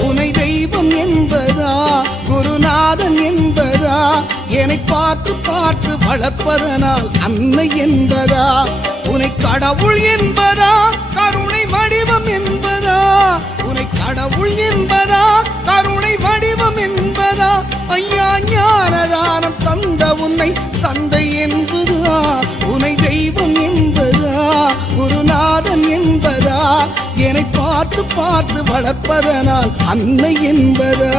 உனை தெய்வம் என்பதா குருநாதன் என்பதா என்னை பார்த்து பார்த்து வளர்ப்பதனால் அன்னை என்பதா உனை கடவுள் என்பதா கருணை வடிவம் என்பதா உனை கடவுள் என்பதா கருணை வடிவம் என்பதா ஐயா ஞானதானம் தந்த உன்னை தந்தை என்பதா உனை தெய்வம் என்பதா குருநாதன் என்பதா என்னை பார்த்து பார்த்து வளர்ப்பதனால் அன்னை என்பதா